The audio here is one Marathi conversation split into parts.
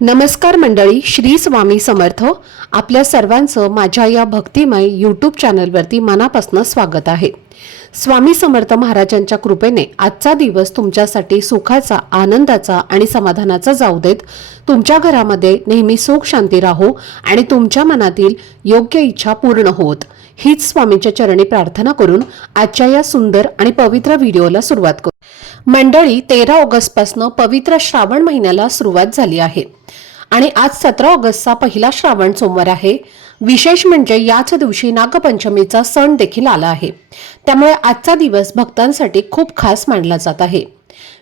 नमस्कार मंडळी, श्री स्वामी समर्थ. आपल्या सर्वांचं माझ्या या भक्तिमय यूट्यूब चॅनलवरती मनापासून स्वागत आहे. स्वामी समर्थ महाराजांच्या कृपेने आजचा दिवस तुमच्यासाठी सुखाचा, आनंदाचा आणि समाधानाचा जाऊ देत. तुमच्या घरामध्ये नेहमी सुख शांती राहो आणि तुमच्या मनातील योग्य इच्छा पूर्ण होत, हीच स्वामींच्या चरणी प्रार्थना करून आजच्या या सुंदर आणि पवित्र व्हिडिओला सुरुवात करू. मंडळी, 13 ऑगस्ट पासून पवित्र श्रावण महिन्याला सुरुवात झाली आहे आणि आज 17 ऑगस्टचा पहिला श्रावण सोमवार आहे. विशेष म्हणजे याच दिवशी नागपंचमीचा सण देखील आला आहे. त्यामुळे आजचा दिवस भक्तांसाठी खूप खास मानला जात आहे.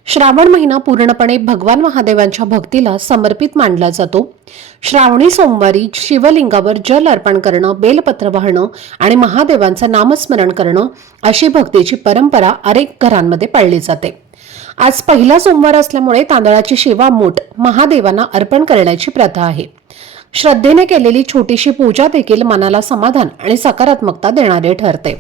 श्रावण महिना पूर्णपणे भगवान महादेवांच्या भक्तीला समर्पित मानला जातो. श्रावणी सोमवारी शिवलिंगावर जल अर्पण करणं, बेलपत्र वाहणं आणि महादेवांचं नामस्मरण करणं अशी भक्तीची परंपरा अनेक घरांमध्ये पाळली जाते. आज पहिला सोमवार असल्यामुळे तांदळाची शिवा मूठ महादेवांना अर्पण करण्याची प्रथा आहे. श्रद्धेने केलेली छोटीशी पूजा देखील मनाला समाधान आणि सकारात्मकता देणारे ठरते.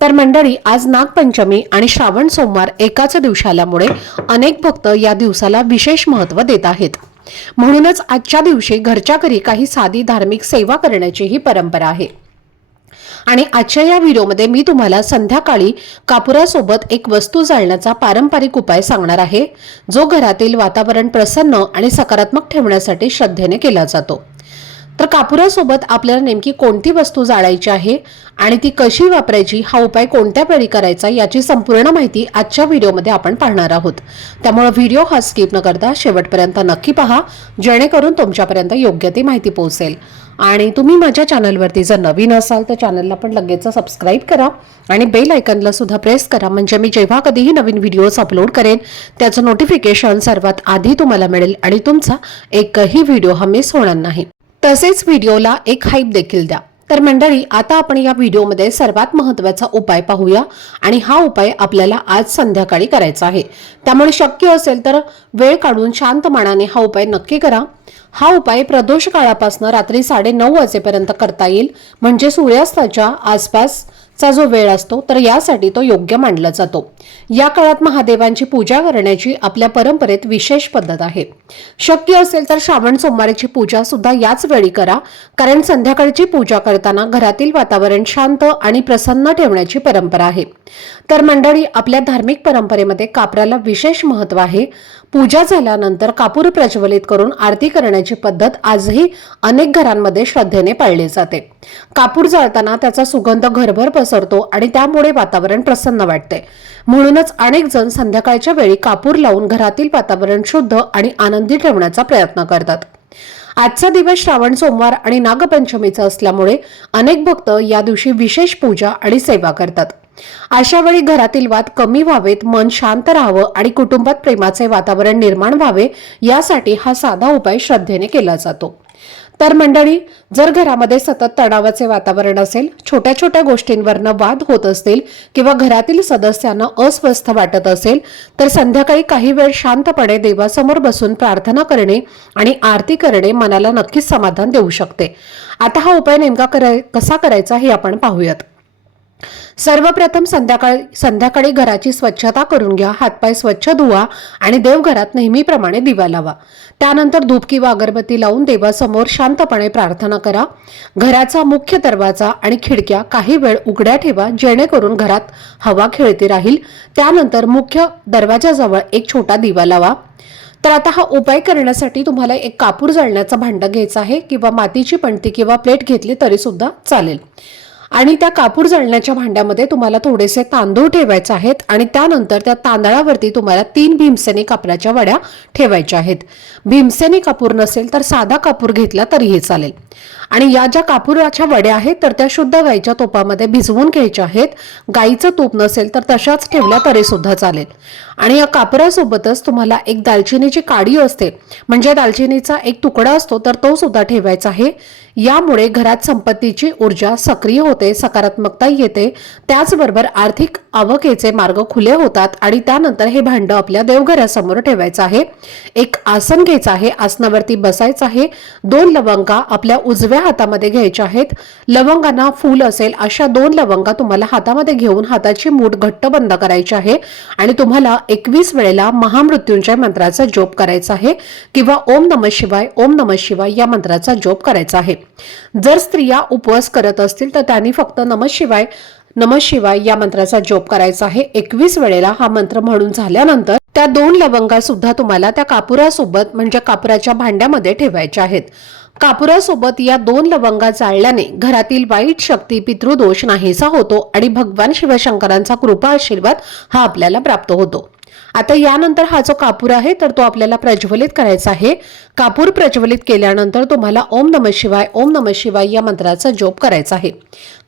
तर मंडळी, आज नागपंचमी आणि श्रावण सोमवार एकाच दिवशी आल्यामुळे अनेक भक्त या दिवसाला विशेष महत्त्व देत आहेत. म्हणूनच आजच्या दिवशी घरच्या घरी काही साधी धार्मिक सेवा करण्याची ही परंपरा आहे. आणि आजच्या या व्हिडिओमध्ये मी तुम्हाला संध्याकाळी कापुरासोबत एक वस्तू जाळण्याचा पारंपरिक उपाय सांगणार आहे, जो घरातील वातावरण प्रसन्न आणि सकारात्मक ठेवण्यासाठी श्रद्धेने केला जातो. तर कापुरासोबत आपल्याला नेमकी कोणती वस्तू जाळायची आहे आणि ती कशी वापरायची, हा उपाय कोणत्या वेळी करायचा, याची संपूर्ण माहिती आजच्या व्हिडिओमध्ये आपण पाहणार आहोत. त्यामुळे व्हिडिओ हा स्किप न करता शेवटपर्यंत नक्की पहा, जेणेकरून तुमच्यापर्यंत योग्य ती माहिती पोहोचेल. आणि तुम्ही माझ्या चॅनलवरती जर नवीन असाल तर चॅनलला पण लगेच सबस्क्राईब करा आणि बेल आयकॉनला सुद्धा प्रेस करा, म्हणजे मी जेव्हा कधीही नवीन व्हिडिओज अपलोड करेन त्याचं नोटिफिकेशन सर्वात आधी तुम्हाला मिळेल आणि तुमचा एकही व्हिडिओ हा मिस होणार नाही. तसेच व्हिडिओला एक हाईप देखील द्या. तर मंडळी, आता आपण या व्हिडिओमध्ये सर्वात महत्त्वाचा उपाय पाहूया आणि हा उपाय आपल्याला आज संध्याकाळी करायचा आहे. त्यामुळे शक्य असेल तर वेळ काढून शांत मनाने हा उपाय नक्की करा. हा उपाय प्रदोष काळापासून रात्री 9:30 वाजेपर्यंत करता येईल, म्हणजे सूर्यास्ताच्या आसपासचा जो वेळ असतो तर यासाठी तो योग्य मानला जातो. या काळात महादेवांची पूजा करण्याची आपल्या परंपरेत विशेष पद्धत आहे. शक्य असेल तर श्रावण सोमवारीची पूजा सुद्धा याच वेळी करा, कारण संध्याकाळची पूजा करताना घरातील वातावरण शांत आणि प्रसन्न ठेवण्याची परंपरा आहे. तर मंडळी, आपल्या धार्मिक परंपरेमध्ये कापराला विशेष महत्त्व आहे. पूजा झाल्यानंतर कापूर प्रज्वलित करून आरती करण्याची पद्धत आजही अनेक घरांमध्ये श्रद्धेने पाळली जाते. कापूर जाळताना त्याचा सुगंध घरभर पसरतो आणि त्यामुळे वातावरण प्रसन्न वाटते. म्हणूनच अनेक जण संध्याकाळच्या वेळी कापूर लावून घरातील वातावरण शुद्ध आणि आनंदी ठेवण्याचा प्रयत्न करतात. आजचा दिवस श्रावण सोमवार आणि नागपंचमीचा असल्यामुळे अनेक भक्त या दिवशी विशेष पूजा आणि सेवा करतात. अशा वेळी घरातील वाद कमी व्हावेत, मन शांत राहावं आणि कुटुंबात प्रेमाचे वातावरण निर्माण व्हावे, यासाठी हा साधा उपाय श्रद्धेने केला जातो. तर मंडळी, जर घरामध्ये सतत तणावाचे वातावरण असेल, छोट्या छोट्या गोष्टींवरनं वाद होत असतील किंवा घरातील सदस्यांना अस्वस्थ वाटत असेल, तर संध्याकाळी काही वेळ शांतपणे देवासमोर बसून प्रार्थना करणे आणि आरती करणे मनाला नक्कीच समाधान देऊ शकते. आता हा उपाय नेमका कसा करायचा हे आपण पाहूयात. सर्वप्रथम संध्याकाळी घराची स्वच्छता करून घ्या. हातपाय स्वच्छ धुवा आणि देवघरात नेहमीप्रमाणे दिवा लावा. त्यानंतर धूप किंवा अगरबत्ती लावून देवासमोर शांतपणे प्रार्थना करा. घराचा मुख्य दरवाजा आणि खिडक्या काही वेळ उघड्या ठेवा, जेणेकरून घरात हवा खेळती राहील. त्यानंतर मुख्य दरवाजाजवळ एक छोटा दिवा लावा. तर आता हा उपाय करण्यासाठी तुम्हाला एक कापूर जाळण्याचं भांडं घ्यायचं आहे, किंवा मातीची पणती किंवा प्लेट घेतली तरी सुद्धा चालेल. आणि त्या कापूर जाळण्याच्या भांड्यामध्ये तुम्हाला थोडेसे तांदूळ ठेवायचे आहेत आणि त्यानंतर त्या तांदळावरती तुम्हाला 3 भीमसेनी कापराच्या वड्या ठेवायच्या आहेत. भीमसेनी कापूर नसेल तर साधा कापूर घेतला तरीही चालेल. आणि या ज्या कापुराच्या वड्या आहेत तर त्या शुद्ध गाईच्या तुपामध्ये भिजवून घ्यायच्या आहेत. गाईचं तूप नसेल तर तशाच ठेवल्या तरी सुद्धा चालेल. आणि या कापरासोबतच तुम्हाला एक दालचिनीची काडी असते, म्हणजे दालचिनीचा एक तुकडा असतो, तर तो सुद्धा ठेवायचा आहे. यामुळे घरात संपत्तीची ऊर्जा सक्रिय होते होते, सकारात्मकता येते, त्याचबरोबर आर्थिक आवकेचे मार्ग खुले होतात आणि त्यानंतर हे भांड आपल्या देवघरासमोर ठेवायचं आहे. एक आसन घ्यायचं आहे, आसनावरती बसायचं आहे. 2 लवंगा आपल्या उजव्या हातामध्ये घ्यायच्या आहेत. लवंगांना फूल असेल अशा 2 लवंगा तुम्हाला हातामध्ये घेऊन हाताची मूठ घट्ट बंद करायची आहे आणि तुम्हाला 21 वेळेला महामृत्युंजय मंत्राचा जप करायचा आहे किंवा ओम नमः शिवाय, ओम नमः शिवाय या मंत्राचा जप करायचा आहे. जर स्त्रिया उपवास करत असतील तर त्यांनी फक्त नमः शिवाय या मंत्राचा जप करायचा आहे. 21 वेळेला हा मंत्र म्हणून झाल्यानंतर त्या 2 लवंगा सुद्धा तुम्हाला त्या कापुरासोबत म्हणजे कापुराच्या भांड्यामध्ये ठेवायच्या आहेत. कापुरासोबत या 2 लवंगा जाळल्याने घरातील वाईट शक्ती, पितृदोष नाहीसा होतो आणि भगवान शिवशंकरांचा कृपा आशीर्वाद हा आपल्याला प्राप्त होतो. आता यानंतर हा जो कापूर आहे तर तो आपल्याला प्रज्वलित करायचा आहे. कापूर प्रज्वलित केल्यानंतर तुम्हाला ओम नमः शिवाय या मंत्राचा जप करायचा आहे.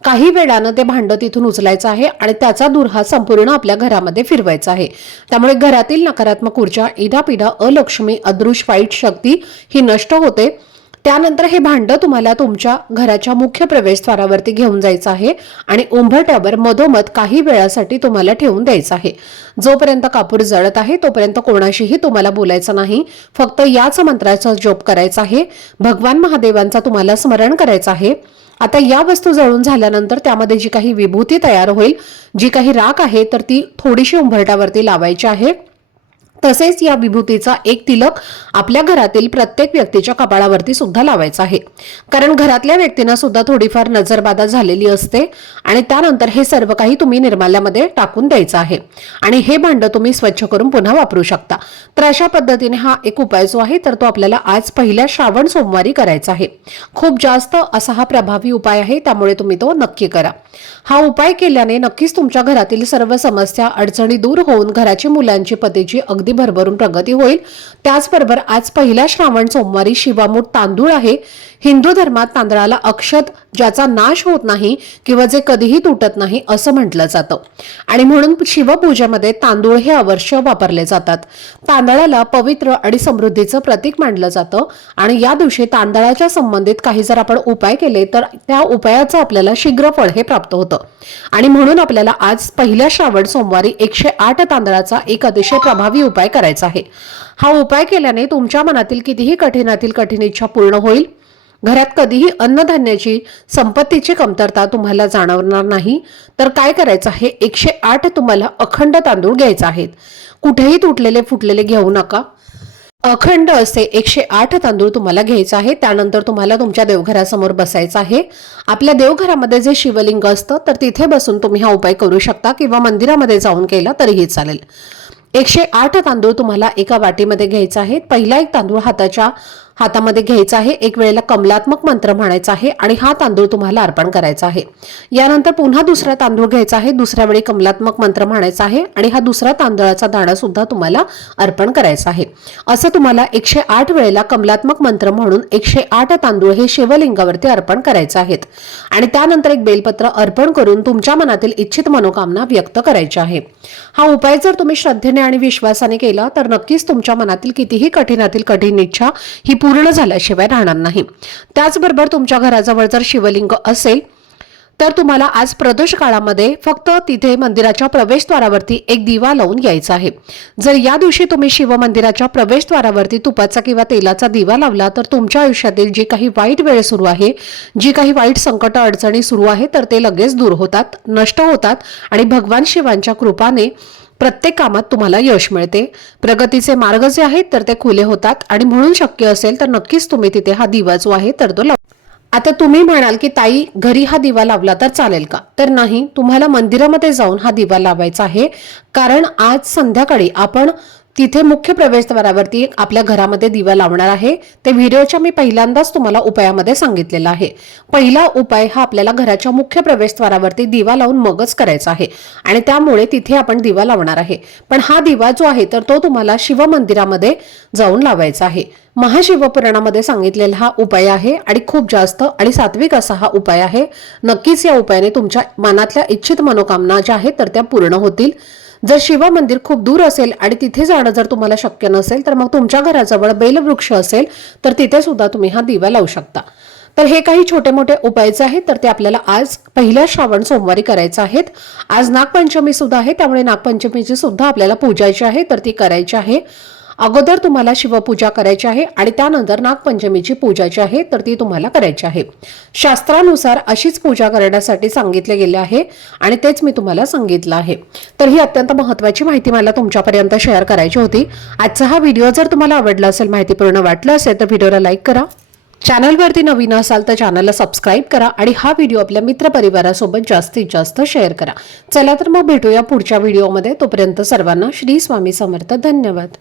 काही वेळानं ते भांड तिथून उचलायचं आहे आणि त्याचा धूर हा संपूर्ण आपल्या घरामध्ये फिरवायचा आहे. त्यामुळे घरातील नकारात्मक ऊर्जा, इडापिडा, अलक्ष्मी, अदृश्य वाईट शक्ती ही नष्ट होते. त्यानंतर हे भांड तुम्हाला तुमच्या घराच्या मुख्य प्रवेशद्वारावरती घेऊन जायचं आहे आणि उंबरठ्यावर मधोमध काही वेळासाठी तुम्हाला ठेवून द्यायचं आहे. जोपर्यंत कापूर जळत आहे तोपर्यंत कोणाशीही तुम्हाला बोलायचं नाही. फक्त याच मंत्राचा जप करायचा आहे. भगवान महादेवांचा तुम्हाला स्मरण करायचं आहे. आता या वस्तू जळून झाल्यानंतर त्यामध्ये जी काही विभूती तयार होईल, जी काही राख आहे तर ती थोडीशी उंबरठ्यावरती लावायची आहे. तसेच या विभूतीचा एक तिलक आपल्या घरातील प्रत्येक व्यक्तीच्या कपाळावरती सुद्धा लावायचा आहे. कारण घरातल्या व्यक्तींना सुद्धा थोडीफार नजरबाधा झालेली असते आणि त्यानंतर हे सर्व काही तुम्ही निर्माल्यामध्ये टाकून द्यायचं आहे आणि हे भांड तुम्ही स्वच्छ करून पुन्हा वापरू शकता. तर अशा पद्धतीने हा एक उपाय जो आहे तर तो आपल्याला आज पहिल्या श्रावण सोमवारी करायचा आहे. खूप जास्त असा हा प्रभावी उपाय आहे, त्यामुळे तुम्ही तो नक्की करा. हा उपाय केल्याने नक्कीच तुमच्या घरातील सर्व समस्या, अडचणी दूर होऊन घराची, मुलांची, पतीची अगदी भरभरून प्रगती होईल. त्याचबरोबर आज पहिल्या श्रावण सोमवारी शिवामूठ तांदूळ आहे. हिंदू धर्मात तांदळाला अक्षत, ज्याचा नाश होत नाही किंवा जे कधीही तुटत नाही असं म्हटलं जातं आणि म्हणून शिवपूजेमध्ये तांदूळ हे अवश्य वापरले जातात. तांदळाला पवित्र आणि समृद्धीचं प्रतीक मानलं जातं आणि या दिवशी तांदळाच्या संबंधित काही जर आपण उपाय केले तर त्या उपायाचं आपल्याला शीघ्र फळ हे प्राप्त होतं आणि म्हणून आपल्याला आज पहिल्या श्रावण सोमवारी 108 तांदळाचा एक अतिशय प्रभावी उपाय करायचा आहे. हा उपाय केल्याने तुमच्या मनातील कितीही कठीणातील कठीण इच्छा पूर्ण होईल. घरात कधीही अन्नधान्याची, संपत्तीची कमतरता तुम्हाला जाणवणार नाही. तर काय करायचं आहे, 108 तुम्हाला अखंड तांदूळ घ्यायचे आहेत. कुठेही तुटलेले फुटलेले घेऊ नका. अखंड असे 108 तांदूळ तुम्हाला घ्यायचे आहे. त्यानंतर तुम्हाला तुमच्या देवघरासमोर बसायचं आहे. आपल्या देवघरामध्ये जे शिवलिंग असतं तर तिथे बसून तुम्ही हा उपाय करू शकता किंवा मंदिरामध्ये जाऊन केला तरीही चालेल. 108 तांदूळ तुम्हाला एका वाटीमध्ये घ्यायचा आहे. पहिला एक तांदूळ हातामध्ये घ्यायचा आहे. एक वेळेला कमलात्मक मंत्र म्हणायचा आहे आणि हा तांदूळ तुम्हाला अर्पण करायचा आहे. यानंतर पुन्हा दुसरा तांदूळ घ्यायचा आहे. दुसऱ्या वेळी कमलात्मक मंत्र म्हणायचा आहे आणि हा दुसरा तांदळाचा दाणा सुद्धा तुम्हाला अर्पण करायचा आहे. असं तुम्हाला 108 वेळेला कमलात्मक मंत्र म्हणून 108 तांदूळ हे शिवलिंगावरती अर्पण करायचे आहेत आणि त्यानंतर एक बेलपत्र अर्पण करून तुमच्या मनातील इच्छित मनोकामना व्यक्त करायची आहे. हा उपाय जर तुम्ही श्रद्धेने आणि विश्वासाने केला तर नक्कीच तुमच्या मनातील कितीही कठीणातील कठीण इच्छा ही पूर्ण झाल्याशिवाय राहणार नाही. त्याचबरोबर तुमच्या घराजवळ जर शिवलिंग असेल तर तुम्हाला आज प्रदोष काळामध्ये फक्त तिथे मंदिराच्या प्रवेशद्वारावरती एक दिवा लावून यायचा आहे. जर या दिवशी तुम्ही शिव मंदिराच्या प्रवेशद्वारावरती तुपाचा किंवा तेलाचा दिवा लावला तर तुमच्या आयुष्यातील जी काही वाईट वेळ सुरू आहे, जी काही वाईट संकट अडचणी सुरू आहे तर ते लगेच दूर होतात, नष्ट होतात आणि भगवान शिवांच्या कृपाने प्रत्येक कामात तुम्हाला यश मिळते. प्रगतीचे मार्ग जे आहेत तर ते खुले होतात आणि म्हणून शक्य असेल तर नक्कीच तुम्ही तिथे हा दिवा जो आहे तर तो लावा. आता तुम्ही म्हणाल की ताई घरी हा दिवा लावला तर चालेल का? तर नाही, तुम्हाला मंदिरामध्ये जाऊन हा दिवा लावायचा आहे. कारण आज संध्याकाळी आपण तिथे मुख्य प्रवेशद्वारावरती आपल्या घरामध्ये दिवा लावणार आहे. ते व्हिडिओच्या मी पहिल्यांदाच तुम्हाला उपायामध्ये सांगितलेलं आहे. पहिला उपाय हा आपल्याला घराच्या मुख्य प्रवेशद्वारावरती दिवा लावून मगच करायचा आहे आणि त्यामुळे तिथे आपण दिवा लावणार आहे. पण हा दिवा जो आहे तर तो तुम्हाला शिव मंदिरामध्ये जाऊन लावायचा आहे. महाशिवपुराणामध्ये सांगितलेला हा उपाय आहे आणि खूप जास्त आणि सात्विक असा हा उपाय आहे. नक्कीच या उपायाने तुमच्या मनातल्या इच्छित मनोकामना ज्या आहेत तर त्या पूर्ण होतील. जर शिव मंदिर खूप दूर असेल आणि तिथे जाणं जर तुम्हाला शक्य नसेल तर मग तुमच्या घराजवळ बेलवृक्ष असेल तर तिथे सुद्धा तुम्ही हा दिवा लावू शकता. तर हे काही छोटे मोठे उपायचे आहेत, तर ते आपल्याला आज पहिल्या श्रावण सोमवारी करायचे आहेत. आज नागपंचमी सुद्धा आहे, त्यामुळे नागपंचमीची सुद्धा आपल्याला पूजायची आहे, तर ती करायची आहे. अगोदर तुम्हाला शिवपूजा करायची आहे आणि त्यानंतर नागपंचमीची पूजाची आहे, तर ती तुम्हाला करायची आहे. शास्त्रानुसार अशीच पूजा करण्यासाठी सांगितले गेले आहे आणि तेच मी तुम्हाला सांगितलं आहे. तर ही अत्यंत महत्त्वाची माहिती मला तुमच्यापर्यंत शेअर करायची होती. आजचा हा व्हिडिओ जर तुम्हाला आवडला असेल, माहितीपूर्ण वाटलं असेल, तर व्हिडिओला लाईक करा. चॅनलवरती नवीन असाल तर चॅनलला सबस्क्राईब करा आणि हा व्हिडिओ आपल्या मित्रपरिवारासोबत जास्तीत जास्त शेअर करा. चला तर मग भेटूया पुढच्या व्हिडिओमध्ये. तोपर्यंत सर्वांना श्री स्वामी समर्थ. धन्यवाद.